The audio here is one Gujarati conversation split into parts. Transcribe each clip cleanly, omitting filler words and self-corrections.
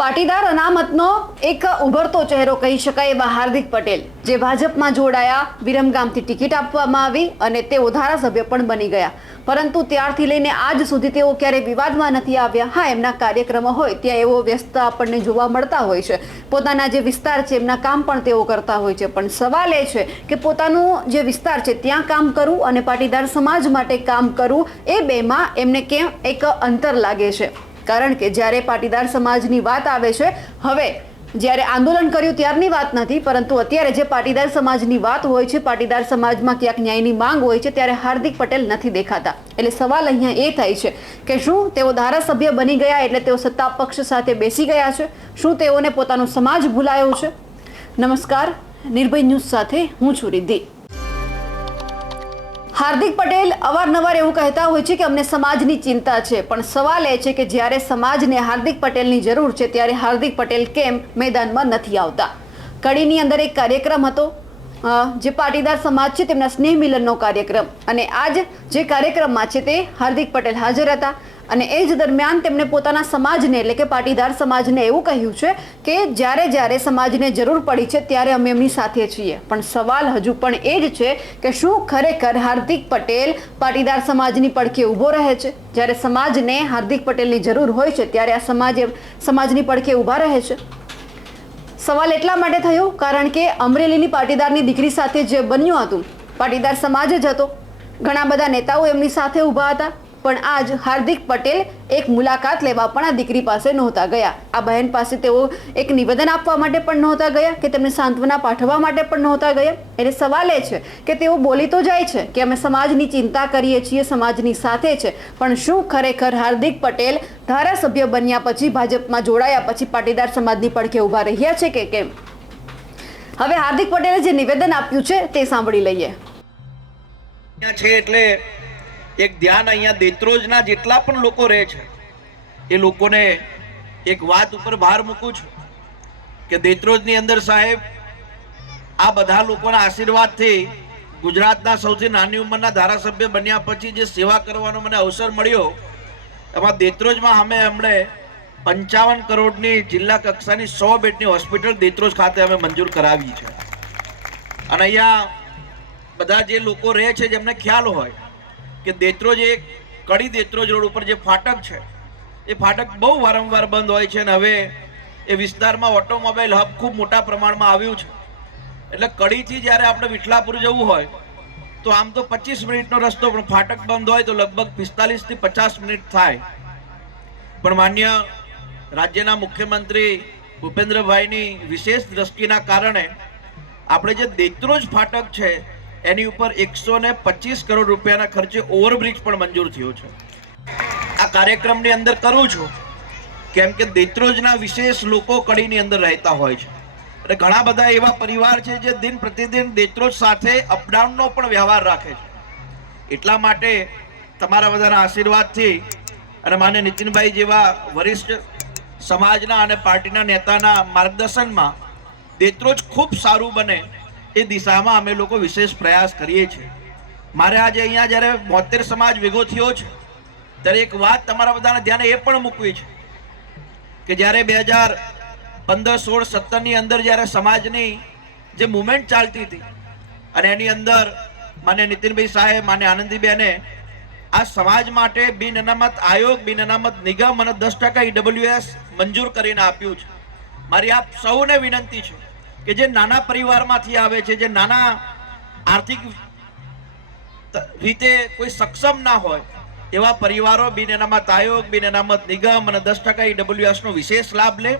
પાટીદાર અનામતનો એક ઉભરતો ચહેરો કહી શકાય એવા હાર્દિક પટેલ જે ભાજપમાં જોડાયા, વિરમગામથી ટિકિટ આપવામાં આવી અને તેઓ ધારાસભ્ય પણ બની ગયા, પરંતુ ત્યારથી લઈને આજ સુધી તેઓ ક્યારેય વિવાદમાં નથી આવ્યા। હા, એમના કાર્યક્રમો હોય ત્યાં એવો વ્યસ્તતા આપણને જોવા મળતા હોય છે, પોતાના જે વિસ્તાર છે એમના કામ પણ તેઓ કરતા હોય છે, પણ સવાલ એ છે કે પોતાનું જે વિસ્તાર છે ત્યાં કામ કરવું અને પાટીદાર સમાજ માટે કામ કરવું એ બેમાં એમને કેમ એક અંતર લાગે છે। કારણ કે જ્યારે પાટીદાર સમાજની વાત આવે છે, હવે જ્યારે આંદોલન કર્યું ત્યારની વાત નથી, પરંતુ અત્યારે જે પાટીદાર સમાજની વાત હોય છે, પાટીદાર સમાજમાં ક્યાંક ન્યાયની માંગ હોય છે, ત્યારે હાર્દિક પટેલ નથી દેખાતા। એટલે સવાલ અહીંયા એ થાય છે કે શું તેઓ ધારાસભ્ય બની ગયા એટલે તેઓ સત્તા પક્ષ સાથે બેસી ગયા છે? શું તેઓને પોતાનો સમાજ ભૂલાયો છે? નમસ્કાર, નિર્ભય ન્યૂઝ સાથે હું છું રિદ્ધિ। હાર્દિક પટેલ અવારનવાર એવું કહેતા હોય છે કે અમને સમાજની ચિંતા છે, પણ સવાલ એ છે કે જ્યારે સમાજને હાર્દિક પટેલની જરૂર છે ત્યારે હાર્દિક પટેલ કેમ મેદાનમાં નથી આવતા? કડીની અંદર એક કાર્યક્રમ હતો, જે પાટીદાર સમાજ છે તેમના સ્નેહ મિલનનો કાર્યક્રમ, અને આજ જે કાર્યક્રમમાં છે તે હાર્દિક પટેલ હાજર હતા અને એ જ દરમિયાન તેમણે પોતાના સમાજને એટલે કે પાટીદાર સમાજને એવું કહ્યું છે કે જ્યારે જ્યારે સમાજને જરૂર પડી છે ત્યારે અમે એમની સાથે છીએ। પણ સવાલ હજુ પણ એ જ છે કે શું ખરેખર હાર્દિક પટેલ પાટીદાર સમાજની પડખે ઊભો રહે છે? જ્યારે સમાજને હાર્દિક પટેલની જરૂર હોય છે ત્યારે આ સમાજની પડખે ઊભા રહે છે? સવાલ એટલા માટે થયો કારણ કે અમરેલીની પાટીદારની દીકરી સાથે જે બન્યું હતું, પાટીદાર સમાજ જ હતો, ઘણા બધા નેતાઓ એમની સાથે ઊભા હતા, પણ આજ હાર્દિક પટેલ એક મુલાકાત લેવા પણ આ દીકરી પાસે નહોતા ગયા। આ બહેન પાસે તેઓ એક નિવેદન આપવા માટે પણ નહોતા ગયા કે તેમને સાંત્વના પાઠવવા માટે પણ નહોતા ગયા। એટલે સવાલ એ છે કે તેઓ બોલી તો જાય છે કે અમે સમાજની ચિંતા કરીએ છીએ, સમાજની સાથે છે, પણ શું ખરેખર હાર્દિક પટેલ ધારાસભ્ય બન્યા પછી, ભાજપમાં જોડાયા પછી પાટીદાર સમાજની પડખે ઊભા રહ્યા છે કે કેમ? હવે હાર્દિક પટેલે જે નિવેદન આપ્યું છે તે સાંભળી લઈએ। એટલે એક ધ્યાન અહીંયા દેત્રોજના જેટલા પણ લોકો રહે છે એ લોકોને એક વાત ઉપર ભાર મૂકું છું કે દેત્રોજની અંદર સાહેબ આ બધા લોકોના આશીર્વાદથી ગુજરાતના સૌથી નાની ઉંમરના ધારાસભ્ય બન્યા પછી જે સેવા કરવાનો મને અવસર મળ્યો, એમાં દેત્રોજમાં અમે હમણે 55 કરોડની જિલ્લા કક્ષાની 100 બેડની હોસ્પિટલ દેત્રોજ ખાતે અમે મંજૂર કરાવી છે। અને અહીંયા બધા જે લોકો રહે છે જેમને ખ્યાલ હોય કે દેત્રોજ એક કડી દેત્રોજ રોડ ઉપર જે ફાટક છે એ ફાટક બહુ વારંવાર બંધ હોય છે, અને હવે એ વિસ્તારમાં ઓટોમોબાઈલ હબ ખૂબ મોટા પ્રમાણમાં આવ્યું છે। એટલે કડીથી જ્યારે આપણે વિઠલાપુર જવું હોય તો આમ તો 25 મિનિટનો રસ્તો, પણ ફાટક બંધ હોય તો લગભગ 45 થી 50 મિનિટ થાય। પણ માન્ય રાજ્યના મુખ્યમંત્રી ભૂપેન્દ્રભાઈની વિશેષ દ્રષ્ટિના કારણે આપણે જે દેત્રોજ ફાટક છે એની ઉપર 125 કરોડ રૂપિયાના ખર્ચે ઓવરબ્રિજ પણ મંજૂર થયો છે। આ કાર્યક્રમની અંદર કરું છું કેમ કે દેત્રોજના વિશેષ લોકો કડીની અંદર રહેતા હોય છે, એટલે ઘણા બધા એવા પરિવાર છે જે દિન પ્રતિદિન દેત્રોજ સાથે અપડાઉનનો પણ વ્યવહાર રાખે છે। એટલા માટે તમારા બધાના આશીર્વાદથી અને માન્ય નીતિનભાઈ જેવા વરિષ્ઠ સમાજના અને પાર્ટીના નેતાના માર્ગદર્શનમાં દેત્રોજ ખૂબ સારું બને એ દિશામાં અમે લોકો વિશેષ પ્રયાસ કરીએ છીએ। મારે આજે અહીંયા જ્યારે 72 સમાજ ભેગો થયો છે ત્યારે એક વાત તમારા બધાના ધ્યાને એ પણ મૂકવી છે કે જ્યારે 2015, 16, 17ની અંદર જ્યારે સમાજની જે મુવમેન્ટ ચાલતી હતી અને એની અંદર માન્ય નીતિનભાઈ સાહેબ, માન્ય આનંદીબેને આ સમાજ માટે બિન અનામત આયોગ, બિન અનામત નિગમ અને 10% EWS મંજૂર કરીને આપ્યું છે। મારી આપ સૌને વિનંતી છે કે જે નાના પરિવારમાંથી આવે છે, જે નાના આર્થિક રીતે કોઈ સક્ષમ ના હોય એવા પરિવારો બિન અનામત આયોગ, બિન અનામત નિગમ અને 10% EWS નો વિશેષ લાભ લે,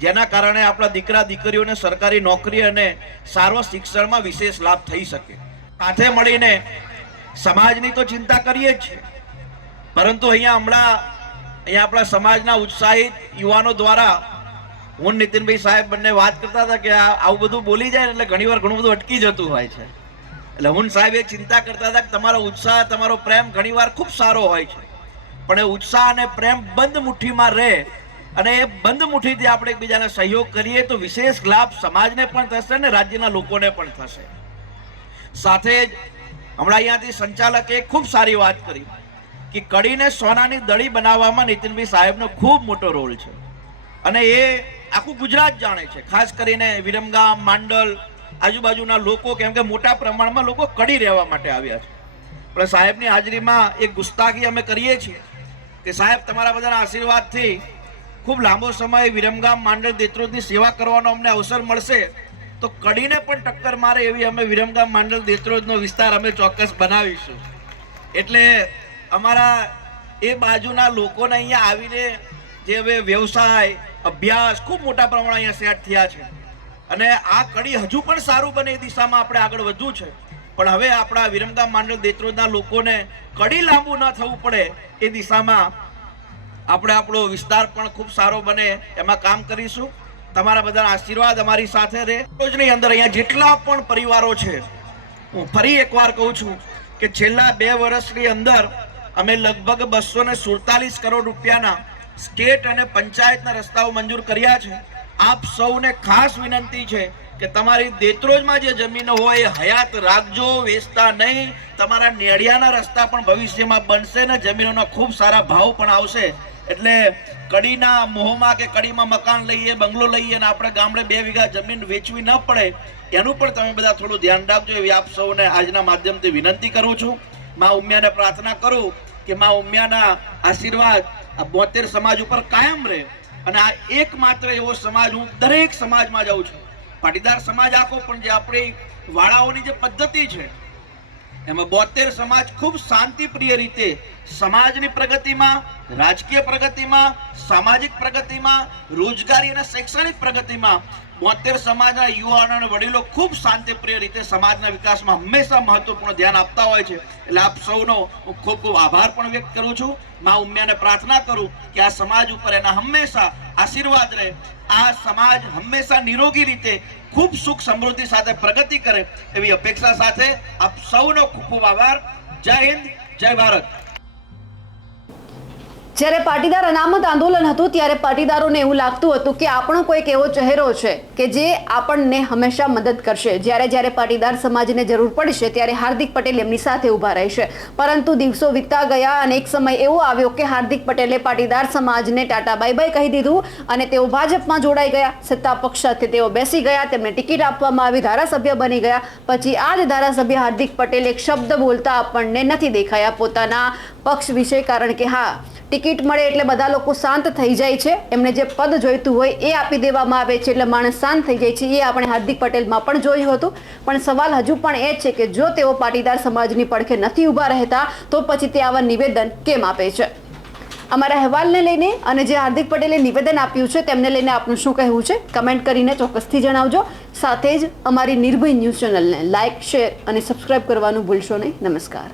જેના કારણે આપણા દીકરા દીકરીઓને સરકારી નોકરી અને સારો શિક્ષણમાં વિશેષ લાભ થઈ શકે। સાથે મળીને સમાજની તો ચિંતા કરીએ જ છીએ, પરંતુ અહીંયા આપણા સમાજના ઉત્સાહિત યુવાનો દ્વારા હું નીતિનભાઈ સાહેબ બંને વાત કરતા હતા કે આવું બધું બોલી જાય એટલે ઘણીવાર ઘણું બધું અટકી જતું હોય છે। એટલે હું સાહેબ એ ચિંતા કરતા હતા કે તમારો ઉત્સાહ, તમારો પ્રેમ ઘણીવાર ખૂબ સારો હોય છે, પણ એ ઉત્સાહ અને પ્રેમ બંધ મુઠ્ઠીમાં રહે અને એ બંધ મુઠ્ઠીથી આપણે એકબીજાને સહયોગ કરીએ તો વિશેષ લાભ સમાજને પણ થશે અને રાજ્યના લોકોને પણ થશે। સાથે જ હમણાં અહીંયાથી સંચાલકે ખૂબ સારી વાત કરી કે કડીને સોનાની દળી બનાવવામાં નીતિનભાઈ સાહેબનો ખૂબ મોટો રોલ છે। અને એ આખું ગુજરાત જાણે છે, ખાસ કરીને વિરમગામ, માંડલ આજુબાજુના લોકો, કેમ કે મોટા પ્રમાણમાં લોકો કડી રહેવા માટે આવ્યા છે. પણ સાહેબની હાજરીમાં એક ગુસ્તાખી અમે કરીએ છીએ કે સાહેબ તમારા બધાના આશીર્વાદથી ખૂબ લાંબો સમય વિરમગામ, માંડલ, દેત્રોજની સેવા કરવાનો અમને અવસર મળશે તો કડીને પણ ટક્કર મારે એવી અમે વિરમગામ, માંડલ, દેત્રોજનો વિસ્તાર અમે ચોક્કસ બનાવીશું. એટલે અમારા એ બાજુના લોકોને અહીંયા આવીને જે હવે વ્યવસાય, અભ્યાસ ખૂબ મોટા પ્રમાણમાં અહીંયા સેટ થયા છે અને આ કડી હજુ પણ સારું બને એ દિશામાં આપણે આગળ વધવું છે. પણ હવે આપણા વિરમગામ, માંડલ, દેત્રોજના લોકોને કડી લાંબુ ન થવું પડે એ દિશામાં આપણે આપણો વિસ્તાર પણ ખૂબ સારો બને એમાં કામ કરીશું. તમારા બધાના આશીર્વાદ અમારી સાથે રહે. રોજની અંદર અહીંયા જેટલા પણ પરિવારો છે, હું ફરી એકવાર કહું છું કે છેલ્લા 2 વર્ષની અંદર અમે લગભગ 247 કરોડ રૂપિયાના સ્ટેટ અને પંચાયતના રસ્તાઓ મંજૂર કર્યા છે. આપ સૌને ખાસ વિનંતી છે કે તમારી દેત્રોજમાં જે જમીનો હોય એ હયાત રાખજો, વેચતા નહીં. તમારા નેડિયાના રસ્તા પણ ભવિષ્યમાં બનશે ને જમીનોના ખૂબ સારા ભાવ પણ આવશે. એટલે કડીના મોહમાં કે કડીમાં મકાન લઈએ, બંગલો લઈએ અને આપણે ગામડે 2 વીઘા જમીન વેચવી ન પડે એનું પણ તમે બધા થોડું ધ્યાન રાખજો એવી આપ સૌને આજના માધ્યમથી વિનંતી કરું છું. મા ઉમિયાને પ્રાર્થના કરું કે મા ઉમિયાના આશીર્વાદ આ 72 સમાજ ઉપર કાયમ રહે અને આ એકમાત્ર એવો સમાજ, હું દરેક સમાજમાં જાઉં છું, પાટીદાર સમાજ આખો, પણ જે આપણી વાળાઓની જે પદ્ધતિ છે એમાં 72 સમાજ ખૂબ શાંતિપ્રિય રીતે સમાજની પ્રગતિમાં, રાજકીય પ્રગતિમાં, સામાજિક પ્રગતિમાં, રોજગારી અને શૈક્ષણિક પ્રગતિમાં 72 સમાજના યુવાનો અને વડીલો ખૂબ શાંતિપ્રિય રીતે સમાજના વિકાસમાં હંમેશા મહત્વપૂર્ણ ધ્યાન આપતા હોય છે. એટલે આપ સૌનો હું ખૂબ ખૂબ આભાર પણ વ્યક્ત કરું છું. મા ઉમિયાને પ્રાર્થના કરું કે આ સમાજ ઉપર એના હંમેશા આશીર્વાદ રહે, આ સમાજ હંમેશા નિરોગી રીતે ખૂબ સુખ સમૃદ્ધિ સાથે પ્રગતિ કરે એવી અપેક્ષા સાથે આપ સૌનો ખૂબ ખૂબ આભાર. જય હિન્દ, જય ભારત. જ્યારે પાટીદાર અનામત આંદોલન હતું ત્યારે પાટીદારોને એવું લાગતું હતું કે આપણો કોઈક એવો ચહેરો છે કે જે આપણને હંમેશા મદદ કરશે. જ્યારે પાટીદાર સમાજને જરૂર પડશે ત્યારે હાર્દિક પટેલ એમની સાથે ઊભા રહેશે. પરંતુ દિવસો વીતતા ગયા અને એક સમય એવો આવ્યો કે હાર્દિક પટેલે પાટીદાર સમાજને ટાટા બાય બાય કહી દીધું અને તેઓ ભાજપમાં જોડાઈ ગયા. સત્તા પક્ષ સાથે તેઓ બેસી ગયા, તેમને ટિકિટ આપવામાં આવી, ધારાસભ્ય બની ગયા. પછી આ જ ધારાસભ્ય હાર્દિક પટેલ એક શબ્દ બોલતા આપણને નથી દેખાયા પોતાના પક્ષ વિશે. કારણ કે હા, ટિકિટ મળે એટલે બધા લોકો શાંત થઈ જાય છે, એમને જે પદ જોઈતું હોય એ આપી દેવામાં આવે છે એટલે માણસ શાંત થઈ જાય છે. એ આપણે હાર્દિક પટેલમાં પણ જોયું હતું. પણ સવાલ હજુ પણ એ છે કે જો તેઓ પાટીદાર સમાજની પડખે નથી ઊભા રહેતા તો પછી તે આવા નિવેદન કેમ આપે છે? અમારા અહેવાલને લઈને અને જે હાર્દિક પટેલે નિવેદન આપ્યું છે તેમને લઈને આપનું શું કહેવું છે કમેન્ટ કરીને ચોક્કસથી જણાવજો. સાથે જ અમારી નિર્ભય ન્યૂઝ ચેનલને લાઇક, શેર અને સબસ્ક્રાઇબ કરવાનું ભૂલશો નહીં. નમસ્કાર.